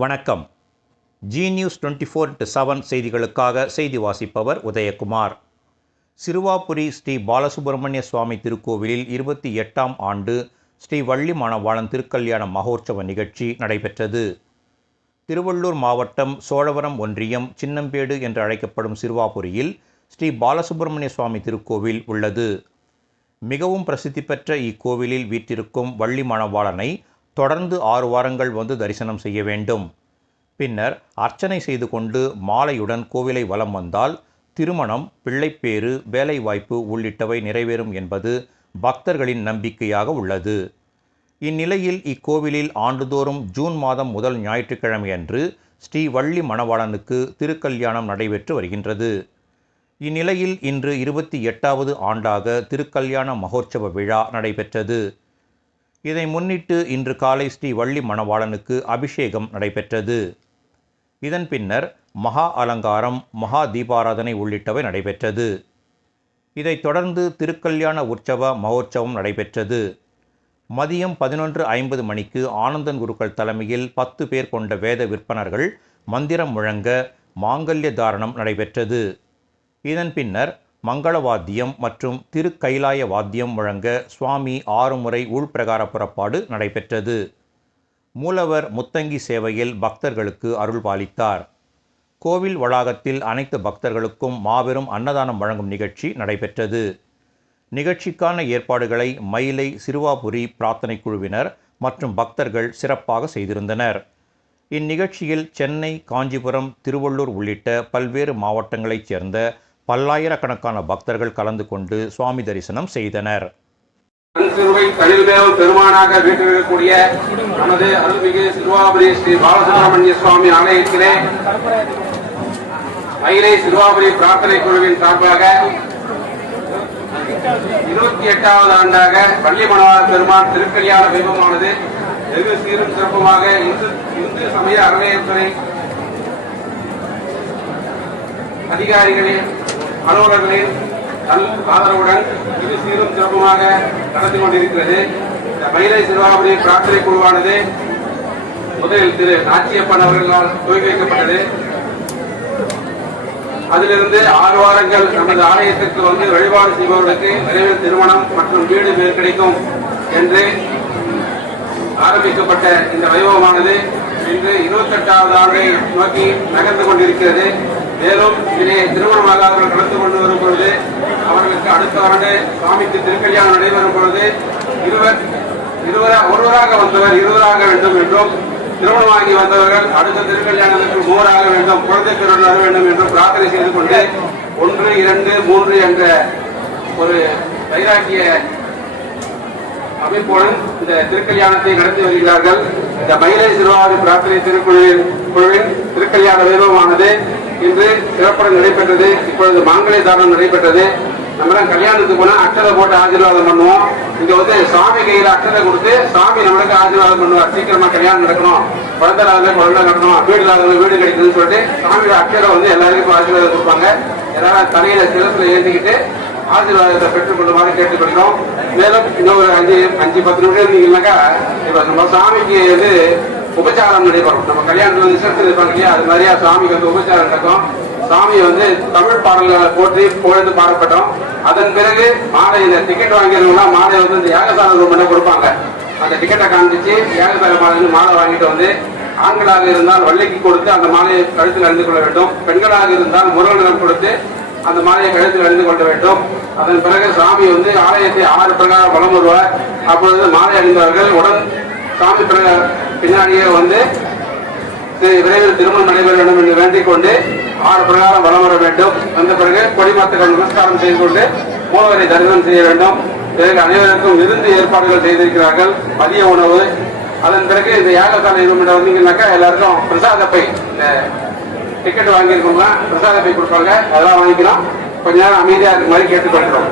வணக்கம். G news 24/7 செய்திகளுக்காக செய்தி வாசிப்பவர் உதயகுமார். சிறுவாபுரி ஸ்ரீ பாலசுப்பிரமணிய சுவாமி திருக்கோவிலில் 28ஆம் ஆண்டு ஸ்ரீ வள்ளி மணவாளன் திருக்கல்யாண மகோற்சவ நிகழ்ச்சி நடைபெற்றது. திருவள்ளூர் மாவட்டம் சோழவரம் ஒன்றியம் சின்னம்பேடு என்று அழைக்கப்படும் சிறுவாபுரியில் ஸ்ரீ பாலசுப்பிரமணிய சுவாமி திருக்கோவில் உள்ளது. மிகவும் பிரசித்தி பெற்ற இக்கோவிலில் வீற்றிருக்கும் வள்ளி மணவாளனை தொடர்ந்து 6 வாரங்கள் வந்து தரிசனம் செய்ய வேண்டும். பின்னர் அர்ச்சனை செய்து கொண்டு மாலையுடன் கோவிலை வலம் வந்தால் திருமணம், பிள்ளைப்பேறு, வேலைவாய்ப்பு உள்ளிட்டவை நிறைவேறும் என்பது பக்தர்களின் நம்பிக்கையாக உள்ளது. இந்நிலையில் இக்கோவிலில் ஆண்டுதோறும் ஜூன் மாதம் முதல் ஞாயிற்றுக்கிழமையன்று ஸ்ரீ வள்ளி மணவாளனுக்கு திருக்கல்யாணம் நடைபெற்று வருகின்றது. இந்நிலையில் இன்று 28வது ஆண்டாக திருக்கல்யாண மகோற்சவ விழா நடைபெற்றது. இதை முன்னிட்டு இன்று காலை ஸ்ரீ வள்ளி மணவாளனுக்கு அபிஷேகம் நடைபெற்றது. இதன் பின்னர் மகா அலங்காரம், மகா தீபாராதனை உள்ளிட்டவை நடைபெற்றது. இதைத் தொடர்ந்து திருக்கல்யாண உற்சவ மகோற்சவம் நடைபெற்றது. மதியம் 11:50 மணிக்கு ஆனந்தன் குருக்கள் தலைமையில் 10 பேர் கொண்ட வேத விற்பனர்கள் மந்திரம் முழங்க மாங்கல்ய தாரணம் நடைபெற்றது. இதன் பின்னர் மங்களவாத்தியம் மற்றும் திருக்கைலாய வாத்தியம் முழங்க சுவாமி 6 முறை உள்பிரகார புறப்பாடு நடைபெற்றது. மூலவர் முத்தங்கி சேவையில் பக்தர்களுக்கு அருள் பாலித்தார். கோவில் வளாகத்தில் அனைத்து பக்தர்களுக்கும் மாபெரும் அன்னதானம் வழங்கும் நிகழ்ச்சி நடைபெற்றது. நிகழ்ச்சிக்கான ஏற்பாடுகளை மயிலை சிறுவாபுரி பிரார்த்தனை குழுவினர் மற்றும் பக்தர்கள் சிறப்பாக செய்திருந்தனர். இந்நிகழ்ச்சியில் சென்னை, காஞ்சிபுரம், திருவள்ளூர் உள்ளிட்ட பல்வேறு மாவட்டங்களைச் சேர்ந்த பல்லாயிரக்கணக்கான பக்தர்கள் கலந்து கொண்டு சுவாமி தரிசனம் செய்தனர். பெருமானாக வீட்டிருக்கக்கூடிய நமது அருள்மிகு சிறுவாபுரி ஸ்ரீ பாலசுப்பிரமணிய சுவாமி ஆலயத்திலே மயிலை சிறுவாபுரி பிரார்த்தனை குழுவின் சார்பாக 28வது ஆண்டாக வள்ளி மணவாள பெருமான் திருக்கல்யாண வைபவமானது வெகு சீரும் சிறப்புமாக இந்து சமய அறநிலையத்துறை அதிகாரிகளின் அலுவலர்களின் ஆதரவுடன் இது சீரும் சிறப்புமாக நடந்து கொண்டிருக்கிறது. இந்த மயிலை சிறுவாபுரி பிரார்த்தனை குழுவானது முதலில் திரு நாச்சியப்பன் அவர்களால் துவக்கி வைக்கப்பட்டது. அதிலிருந்து 6 வாரங்கள் நமது ஆலயத்திற்கு வந்து வழிபாடு செய்பவர்களுக்கு விரைவில் திருமணம் மற்றும் வீடு கிடைக்கும் என்று ஆரம்பிக்கப்பட்ட இந்த வைபவமானது இன்று 28வது ஆண்டை நோக்கி நகர்ந்து கொண்டிருக்கிறது. மேலும் இதிலே திருமணமாகாதவர்கள் கலந்து கொண்டு வரும் பொழுது அவர்களுக்கு அடுத்த ஆண்டு சுவாமிக்கு திருக்கல்யாணம் நடைபெறும் பொழுது ஒருவராக வந்தவர் 20ஆக வேண்டும் என்றும், திருமணமாகி வந்தவர்கள் அடுத்த திருக்கல்யாணத்திற்கு 3ஆக வேண்டும், குழந்தை பெறுவது வர வேண்டும் என்றும் பிரார்த்தனை செய்து கொண்டு 1, 2, 3 என்ற ஒரு வைராக்கிய அமைப்புடன் இந்த திருக்கல்யாணத்தை நடத்தி வருகிறார்கள். இந்த மயிலை சிறுவாபுரி பிரார்த்தனை குழுவின் திருக்கல்யாண வைபவமானது இன்று சிறப்புடன் நடைபெற்றது. இப்பொழுது மாங்கல்ய தாரணம் நடைபெற்றது. நம்மளாம் கல்யாணத்துக்கு போனா அக்ஷதை போட்டு ஆசீர்வாதம் பண்ணுவோம். இங்க வந்து சாமி கையில அக்ஷதை கொடுத்து சாமி நம்மளுக்கு ஆசீர்வாதம் பண்ணுவார். சீக்கிரமா கல்யாணம் நடக்கணும், குழந்தை குழந்தை நடக்கணும், வீடு இல்லாத வீடு கிடைக்குதுன்னு சொல்லிட்டு சாமியோட அக்ஷரை வந்து எல்லாருக்கும் ஆசீர்வாதம் கொடுப்பாங்க. எல்லாரும் தலையில சிரத்துல ஏந்திக்கிட்டு ஆசீர்வாதத்தை பெற்றுக் கொள்ளுமாறு கேட்டுக்கொள்கிறோம். மேலும் இன்னொரு 5-10 நிமிடம் இருந்தீங்கன்னாக்கா இப்ப நம்ம சாமிக்கு வந்து உபச்சாரம் நடைபெறும். நம்ம கல்யாணத்துல வந்து சிறப்பு இருப்பாங்க இல்லையா, அது மாதிரியா சாமிக்கு வந்து உபச்சாரம் நடக்கும். சாமியை வந்து தமிழ் பாடல்களை போற்றி புகழ்ந்து பாடப்பட்டோம். அதன் பிறகு மாலை இந்த டிக்கெட் வாங்கிடுவோம்னா மாலை வந்து இந்த யாகசால ரூம் கொடுப்பாங்க. அந்த டிக்கெட்டை காண்பிச்சு யாகசால மாலை மாலை வாங்கிட்டு வந்து ஆண்களாக இருந்தால் வள்ளிக்கு கொடுத்து அந்த மாலையை கழுத்தில் அணிந்து கொள்ள வேண்டும். பெண்களாக இருந்தால் முருகனிடம் கொடுத்து அந்த மாலையை கழுத்தில் அணிந்து கொள்ள வேண்டும். அதன் பிறகு சாமி வந்து ஆலயத்தை 6 பிரகாரம் வலம் வருவார். அப்பொழுது மாலை அணிந்தவர்கள் உடன் சாமி பின்னாடியே வந்து விரைவில் திருமணம் நடைபெற வேண்டும் என்று வேண்டிக் கொண்டு 6 பிரகாரம் வலம் வர வேண்டும். வந்த பிறகு கொடிமரத்துக்கு நமஸ்காரம் செய்து கொண்டு மூலவரை தரிசனம் செய்ய வேண்டும். பிறகு அனைவருக்கும் விருந்து ஏற்பாடுகள் செய்திருக்கிறார்கள், மதிய உணவு. அதன் பிறகு இந்த யாகசாலை வந்தீங்கன்னாக்கா எல்லாருக்கும் பிரசாத பை, இந்த டிக்கெட் வாங்கியிருக்கோம்னா பிரசாத பை கொடுப்பாங்க, அதெல்லாம் வாங்கிக்கலாம். கொஞ்ச நேரம் அமைதியாக இருக்க மாதிரி கேட்டுக்கொள்கிறோம்.